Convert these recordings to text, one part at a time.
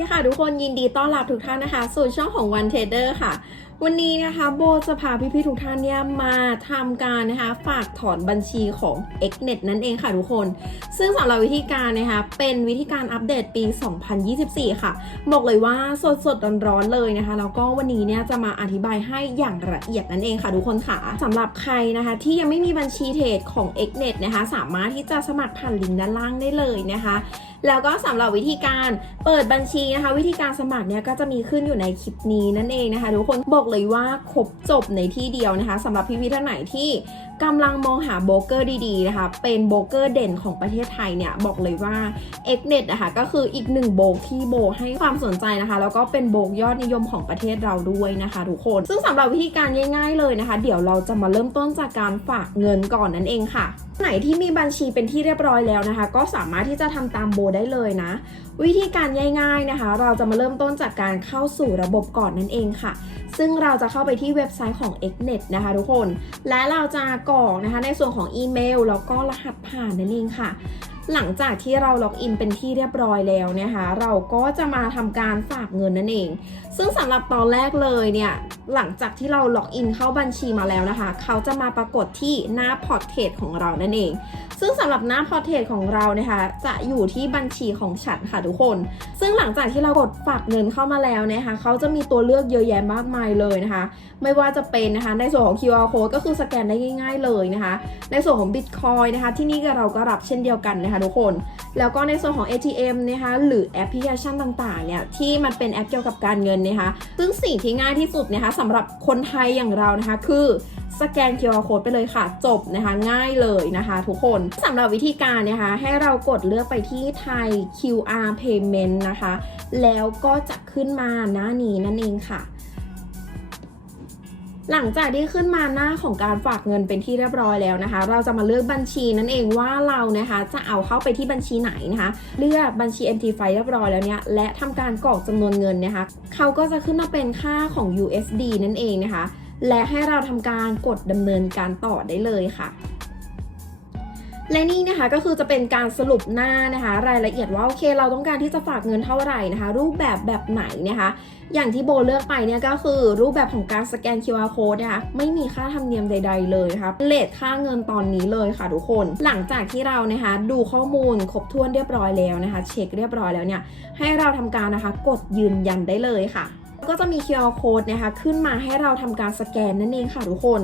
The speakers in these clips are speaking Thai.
ดีค่ะทุกคนยินดีต้อนรับทุกท่านนะคะสู่ช่องของ One Trader ค่ะ วันนี้นะคะโบจะพาพี่ๆทุกท่านเนี่ยมาทำการนะคะฝากถอนบัญชีของ Xnet นั่นเองค่ะทุกคน ซึ่งสำหรับวิธีการนะคะเป็นวิธีการอัปเดตปี 2024 ค่ะ บอกเลยว่าสดๆร้อนๆเลยนะคะแล้วก็วันนี้เนี่ยจะมาอธิบายให้อย่างละเอียดนั่นเองค่ะทุกคนค่ะสำหรับใครนะคะที่ยังไม่มีบัญชีเทรดของ Xnet นะคะสามารถที่จะสมัครผ่านลิงก์ด้านล่างได้เลยนะคะ แล้วก็สำหรับวิธีการเปิดบัญชีนะคะ วิธีการสมัครเนี่ยก็จะมีขึ้นอยู่ในคลิปนี้นั่นเองนะคะ ทุกคนบอกเลยว่าครบจบในที่เดียวนะคะสำหรับพี่วิท่านไหนที่ กำลังมองหาโบรกเกอร์ดีๆนะคะ เป็นโบรกเกอร์เด่นของประเทศไทยเนี่ยบอกเลยว่า Xnet นะคะก็คืออีกหนึ่งโบรกที่โบให้ความสนใจนะคะ แล้วก็เป็นโบรกยอดนิยมของประเทศเราด้วยนะคะทุกคน ซึ่งสำหรับวิธีการง่ายๆเลยนะคะ เดี๋ยวเราจะมาเริ่มต้นจากการฝากเงินก่อนนั่นเองค่ะไหนที่มีบัญชีเป็นที่เรียบร้อยแล้วนะคะ ก็สามารถที่จะทำตามโบได้เลยนะ วิธีการง่าย ๆนะคะ เราจะมาเริ่มต้นจากการเข้าสู่ระบบก่อนนั่นเองค่ะ ซึ่งเราจะเข้าไปที่เว็บไซต์ของ Xnet นะคะทุกคน และเราจะกรอกนะคะในส่วนของอีเมลแล้วก็รหัสผ่านนั่นเองค่ะ หลังจากที่เราล็อกอินเป็นที่เรียบร้อยแล้วนะคะ เราก็จะมาทำการฝากเงินนั่นเอง ซึ่งสำหรับตอนแรกเลยเนี่ยหลังจากที่เราล็อกอินเข้าบัญชีมาแล้วนะคะ เขาจะมาปรากฏที่หน้าพอร์ตเทรดของเรานั่นเอง ซึ่งสำหรับหน้าพอร์ตเทรดของเรานะคะ จะอยู่ที่บัญชีของฉันค่ะทุกคน ซึ่งหลังจากที่เรากดฝากเงินเข้ามาแล้วนะคะเขาจะมีตัวเลือกเยอะแยะมากมายเลยนะคะ ไม่ว่าจะเป็นนะคะในส่วนของ QR code ก็คือสแกนได้ง่าย ๆ เลยนะคะ ในส่วนของ Bitcoin นะคะ ที่นี่ก็เราก็รับเช่นเดียวกันนะคะทุกคน แล้วก็ในส่วนของ ATM นะคะหรือแอปพลิเคชันต่างๆเนี่ยที่มันเป็นแอปเกี่ยวกับการเงินนะคะซึ่งสิ่งที่ง่ายที่สุดนะคะสำหรับคนไทยอย่างเรานะคะ คือสแกน QR code ไปเลยค่ะ จบนะคะง่ายเลยนะคะ ทุกคนสำหรับวิธีการนะคะให้เรากดเลือกไปที่ไทย QR payment นะคะ แล้วก็จะขึ้นมาหน้านี้นั่นเองค่ะ หลังจากที่ขึ้นมาหน้าของการฝากเงินเป็นที่เรียบร้อยแล้วนะคะ เราจะมาเลือกบัญชีนั่นเองว่าเรานะคะจะเอาเข้าไปที่บัญชีไหนนะคะ เลือกบัญชี MT5 เรียบร้อยแล้วเนี่ยและทำการกรอกจำนวนเงินนะคะเขาก็จะขึ้นมาเป็นค่าของ USD นั่นเองนะคะ และให้เราทำการกดดำเนินการต่อได้เลยค่ะ และนี่นะคะก็คือจะเป็นการสรุปหน้านะคะ รายละเอียดว่าโอเค เราต้องการที่จะฝากเงินเท่าไหร่นะคะ รูปแบบแบบไหนนะคะ อย่างที่โบเลือกไปเนี่ยก็คือรูปแบบของการสแกน QR code นะคะไม่มีค่าธรรมเนียมใด ๆ เลยนะคะเลทค่าเงินตอนนี้เลยค่ะทุกคน หลังจากที่เรานะคะดูข้อมูลครบถ้วนเรียบร้อยแล้วนะคะ เช็คเรียบร้อยแล้วเนี่ยให้เราทำการนะคะ กดยืนยันได้เลยค่ะ ก็จะมี QR code นะคะ ขึ้นมาให้เราทำการสแกนนั่นเองค่ะทุกคน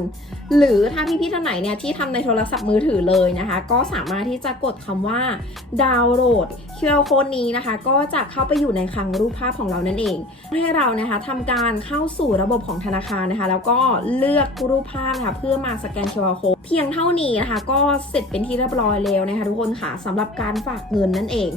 หรือถ้าพี่ๆท่านไหนเนี่ยที่ทำในโทรศัพท์มือถือเลยนะคะ ก็สามารถที่จะกดคำว่าดาวน์โหลด QR code นี้นะคะ ก็จะเข้าไปอยู่ในคลังรูปภาพของเรานั่นเอง ให้เรานะคะทำการเข้าสู่ระบบของธนาคารนะคะ แล้วก็เลือกรูปภาพนะคะเพื่อมาสแกน QR code เพียงเท่านี้นะคะ ก็เสร็จเป็นที่เรียบร้อยแล้วนะคะ ทุกคนค่ะสำหรับการฝากเงินนั่นเอง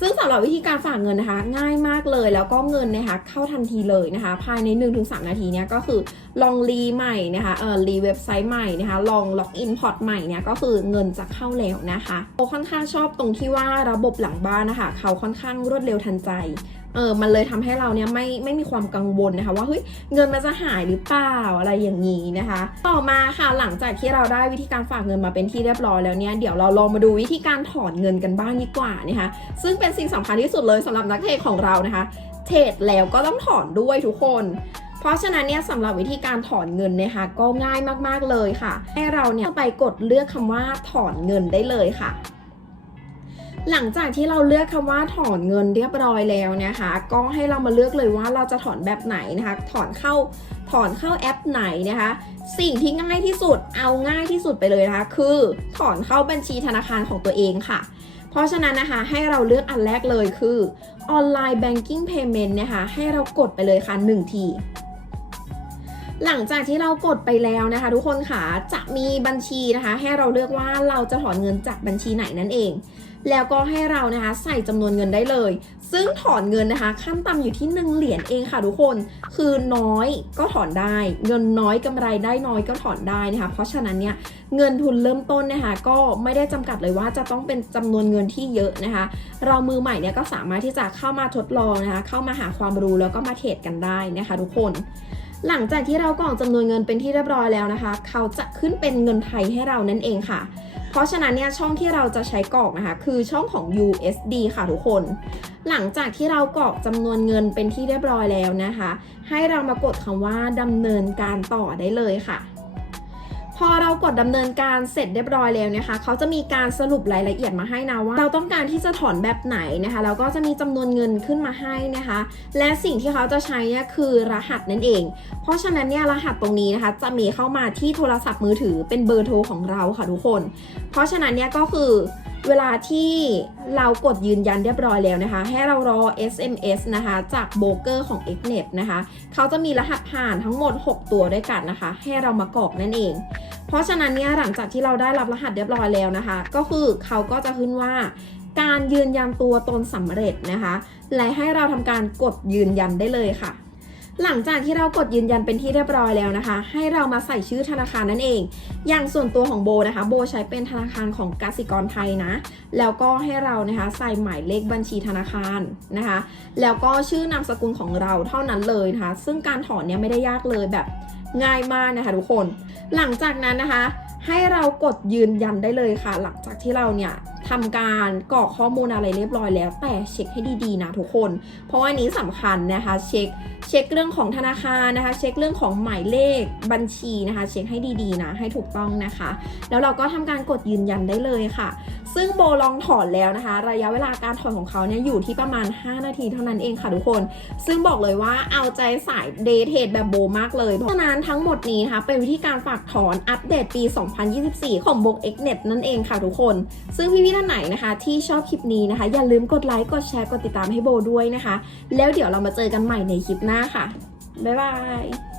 ซึ่งสำหรับวิธีการฝากเงินนะคะ ง่ายมากเลย แล้วก็เงินนะคะเข้าทันทีเลยเลยนะคะ ภายใน 1-3 นาทีเนี่ยก็คือลองรีใหม่นะคะเออรีเว็บไซต์ใหม่นะคะ ลองล็อกอินพอร์ตใหม่เนี่ยก็คือเงินจะเข้าแล้วนะคะโอค่อนข้างชอบตรงที่ว่าระบบหลังบ้านนะคะเขาค่อนข้างรวดเร็วทันใจเออ มันเลยทำให้เราเนี่ยไม่ไม่มีความกังวลนะคะ ว่าเฮ้ยเงินมันจะหายหรือเปล่าอะไรอย่างนี้นะคะ ต่อมาค่ะหลังจากที่เราได้วิธีการฝากเงินมาเป็นที่เรียบร้อยแล้วเนี่ยเดี๋ยวเราลองมาดูวิธีการถอนเงินกันบ้างดีกว่านะคะซึ่งเป็นสิ่งสำคัญที่สุดเลยสำหรับนักเทรดของเรานะคะ เทรดแล้วก็ต้องถอนด้วยทุกคนเพราะฉะนั้นเนี่ยสำหรับวิธีการถอนเงินนะคะ ก็ง่ายมากๆเลยค่ะ ให้เราเนี่ยไปกดเลือกคำว่าถอนเงินได้เลยค่ะ หลังจากที่เราเลือกคำว่าถอนเงินเรียบร้อยแล้วนะคะ ก็ให้เรามาเลือกเลยว่าเราจะถอนแบบไหนนะคะ ถอนเข้าถอนเข้าแอปไหนนะคะ สิ่งที่ง่ายที่สุดเอาง่ายที่สุดไปเลยนะคะ คือถอนเข้าบัญชีธนาคารของตัวเองค่ะ ราะฉะนั้นนะคะให้เราเลือกอันแรกเลยคือออนไลน์แบงกิ้งเพย์เมนต์นะคะให้เรากดไปเลยค่ะ 1 ที หลังจากที่เรากดไปแล้วนะคะ ทุกคนค่ะจะมีบัญชีนะคะ ให้เราเลือกว่าเราจะถอนเงินจากบัญชีไหนนั่นเอง แล้วก็ให้เรานะคะใส่จำนวนเงินได้เลย ซึ่งถอนเงินนะคะ ขั้นต่ำอยู่ที่ 1 เหรียญเองค่ะทุกคน คือน้อยก็ถอนได้ เงินน้อยกำไรได้น้อยก็ถอนได้นะคะ เพราะฉะนั้นเนี่ยเงินทุนเริ่มต้นนะคะ ก็ไม่ได้จำกัดเลยว่าจะต้องเป็นจำนวนเงินที่เยอะนะคะ เรามือใหม่เนี่ยก็สามารถที่จะเข้ามาทดลองนะคะ เข้ามาหาความรู้แล้วก็มาเทรดกันได้นะคะ ทุกคนหลังจากที่เรากรอกจำนวนเงินเป็นที่เรียบร้อยแล้วนะคะ เขาจะขึ้นเป็นเงินไทยให้เรานั่นเองค่ะ ราะฉะนั้นเนี่ยช่องที่เราจะใช้กรอกนะคะ คือช่องของ USD ค่ะทุกคน หลังจากที่เรากรอกจำนวนเงินเป็นที่เรียบร้อยแล้วนะคะ ให้เรามากดคำว่าดำเนินการต่อได้เลยค่ะ พอเรากดดำเนินการเสร็จเรียบร้อยแล้วนะคะ เขาจะมีการสรุปรายละเอียดมาให้นะว่า เราต้องการที่จะถอนแบบไหนนะคะแล้วก็จะมีจำนวนเงินขึ้นมาให้นะคะ และสิ่งที่เขาจะใช้เนี่ยคือรหัสนั่นเอง เพราะฉะนั้นเนี่ยรหัสตรงนี้นะคะ จะมีเข้ามาที่โทรศัพท์มือถือเป็นเบอร์โทรของเราค่ะทุกคน เพราะฉะนั้นเนี่ยก็คือ เวลาที่เรากดยืนยันเรียบร้อยแล้วนะคะ ให้เรารอ SMS นะคะ จากโบรกเกอร์ของ Xnet นะคะ เขาจะมีรหัสผ่านทั้งหมด 6 ตัวด้วยกันนะคะ ให้เรามากรอกนั่นเอง เพราะฉะนั้นเนี่ยหลังจากที่เราได้รับรหัสเรียบร้อยแล้วนะคะ ก็คือเขาก็จะขึ้นว่าการยืนยันตัวตนสำเร็จนะคะ และให้เราทำการกดยืนยันได้เลยค่ะ หลังจากที่เรากดยืนยันเป็นที่เรียบร้อยแล้วนะคะ ให้เรามาใส่ชื่อธนาคารนั่นเอง อย่างส่วนตัวของโบนะคะ โบใช้เป็นธนาคารของกสิกรไทยนะ แล้วก็ให้เรานะคะใส่หมายเลขบัญชีธนาคารนะคะ แล้วก็ชื่อนามสกุลของเราเท่านั้นเลยนะคะ ซึ่งการถอนเนี่ยไม่ได้ยากเลยแบบง่ายมากนะคะทุกคน หลังจากนั้นนะคะ ให้เรากดยืนยันได้เลยค่ะ หลังจากที่เราเนี่ยทำการกรอกข้อมูลอะไรเรียบร้อยแล้ว แต่เช็คให้ดีๆนะทุกคน เพราะว่าอันนี้สำคัญนะคะ เช็คเช็คเรื่องของธนาคารนะคะ เช็คเรื่องของหมายเลขบัญชีนะคะ เช็คให้ดีๆนะให้ถูกต้องนะคะ แล้วเราก็ทำการกดยืนยันได้เลยค่ะ ซึ่งโบลองถอนแล้วนะคะ ระยะเวลาการถอนของเขาเนี่ยอยู่ที่ประมาณ 5 นาทีเท่านั้นเองค่ะทุกคน ซึ่งบอกเลยว่าเอาใจสายเดทเทดแบบโบมากเลย เพราะฉะนั้นทั้งหมดนี้นะคะเป็นวิธีการฝากถอนอัปเดตปี 2024 ของบก Xnet นั่นเองค่ะทุกคน ซึ่งพี่ๆท่านไหนนะคะ ที่ชอบคลิปนี้นะคะ อย่าลืมกดไลค์กดแชร์กดติดตามให้โบด้วยนะคะ แล้วเดี๋ยวเรามาเจอกันใหม่ในคลิปหน้าค่ะบ๊ายบาย